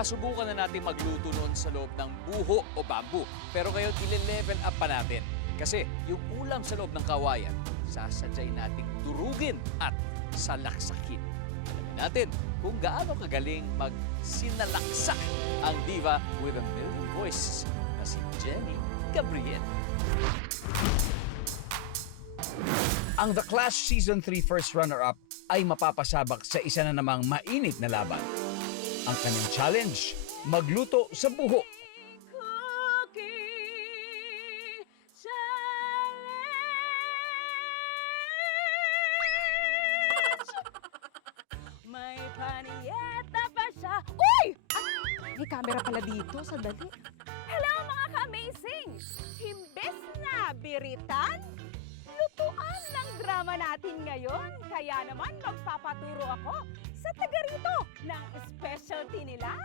Nasubukan na natin magluto noon sa loob ng buho o bamboo. Pero ngayon, ile-level up pa natin. Kasi yung ulam sa loob ng kawayan, sasadyay nating durugin at salaksakin. Alamin natin kung gaano kagaling magsinalaksak ang diva with a million voices na si Jenny Gabriel. Ang The Clash Season 3 first runner-up ay mapapasabak sa isa na namang mainit na laban. Ang kanyang challenge, magluto sa buho. Cookie challenge! May panieta pa siya. Uy! Ay, may camera pala dito. Sandali. Hello mga ka-amazing! Himbes na biritan, lutuan ng drama natin ngayon. Kaya naman magpapaturo ako sa taga rito ng specialty nila.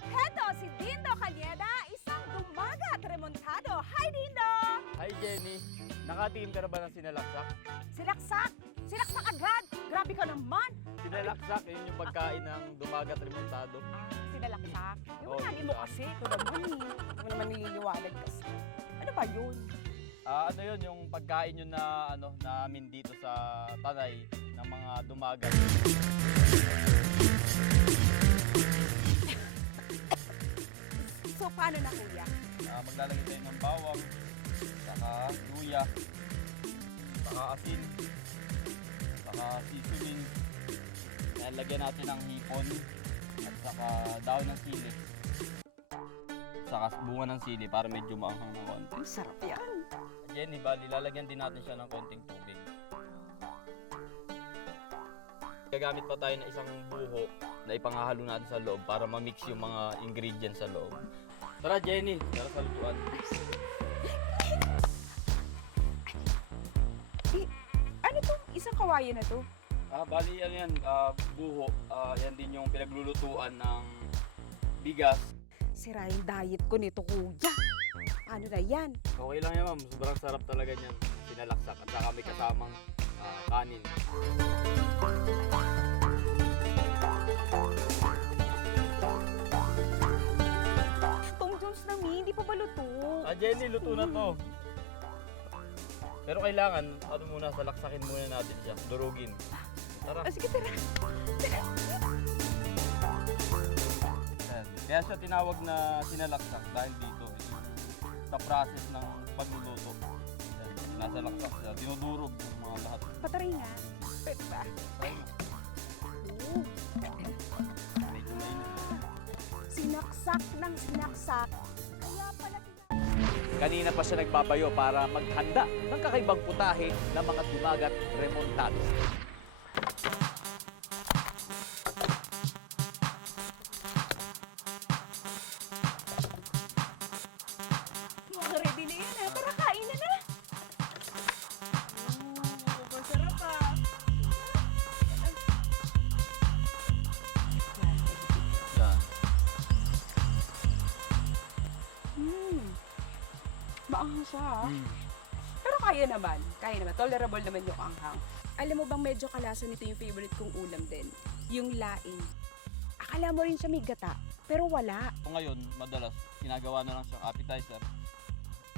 Heto si Dindo Cañeda, isang dumagat remontado. Hi Dindo! Hi Jenny, nakatingin ka na ba ng sinalaksak? Silaksak! Silaksak agad! Grabe ka naman! Sinalaksak, yun yung pagkain ng dumagat remontado. Sinalaksak? Yung Oo, lagi mo yun. kasi. Ito naman eh. Ito naman nililiwanag kasi. Ano ba yun? Ano yun, yung pagkain yun na namin dito sa Tanay ng mga dumagat. So paano na kuya? Maglalagay tayo ng bawang, saka luya, saka asin, saka seasoning. Ayan, lagyan natin ng hipon at saka daon ng sili. Saka bunga ng sili para medyo maanghang ng konti. Ang sarap yan. Jenny, bali, lalagyan din natin siya ng konting tubig. Gagamit pa tayo ng isang buho na ipangahalo natin sa loob para ma-mix yung mga ingredients sa loob. Tara Jenny, tara sa lutuan. Ano tong isang kawayan na to? Bali ano yan, buho. Yan din yung pinaglulutuan ng bigas. Sira yung diet ko nito kuya. Ano na yan? Okay lang yan ma'am, sobrang sarap talaga niyan. Sinalaksak at saka may kasamang kanin. Tom Jones na mi, hindi pa ba luto? Jenny, luto na to. Pero kailangan, muna, salaksakin muna natin siya. Durugin. Tara. Sige, tara. Tara. Yan. Kaya siya tinawag na sinalaksak dahil dito. Ito yung sa process ng pagluluto. Yan. Nasalaksak siya. Dinudurog yung mga lahat. Pataray nga. Pwede ba? Medyo mainit. Sinaksak ng sinaksak. Kaya pala Kanina pa siya nagbabayo para maghanda ng kakaibang putahe ng mga dumagat remontado. mga ready na yan ha. Tara, kain na na. Masarap ah. Yan. Maanghang siya ha. Pero kaya naman. Kaya naman. Tolerable naman yung anghang. Alam mo bang medyo kalasa nito yung favorite kong ulam din? Yung laing. Akala mo rin siya may gata, pero wala. So ngayon, madalas, ginagawa na lang siyang appetizer.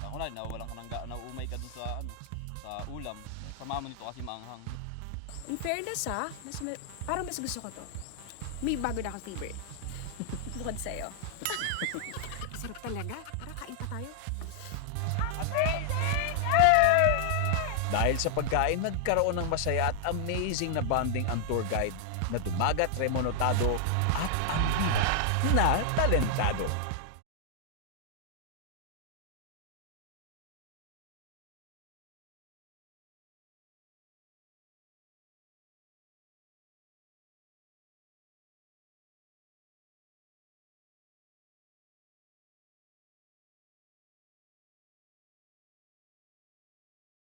Ako na, nawawalan ka ng nauumay ka dun sa, sa ulam. Sama mo nito kasi maanghang. In fairness ha, parang mas gusto ko to. May bago na akong favorite. Bukod sa'yo. Sarap talaga. Tara, kain pa tayo. Dahil sa pagkain, nagkaroon ng masaya at amazing na bonding ang tour guide na dumagat remontado at ang diva na talentado.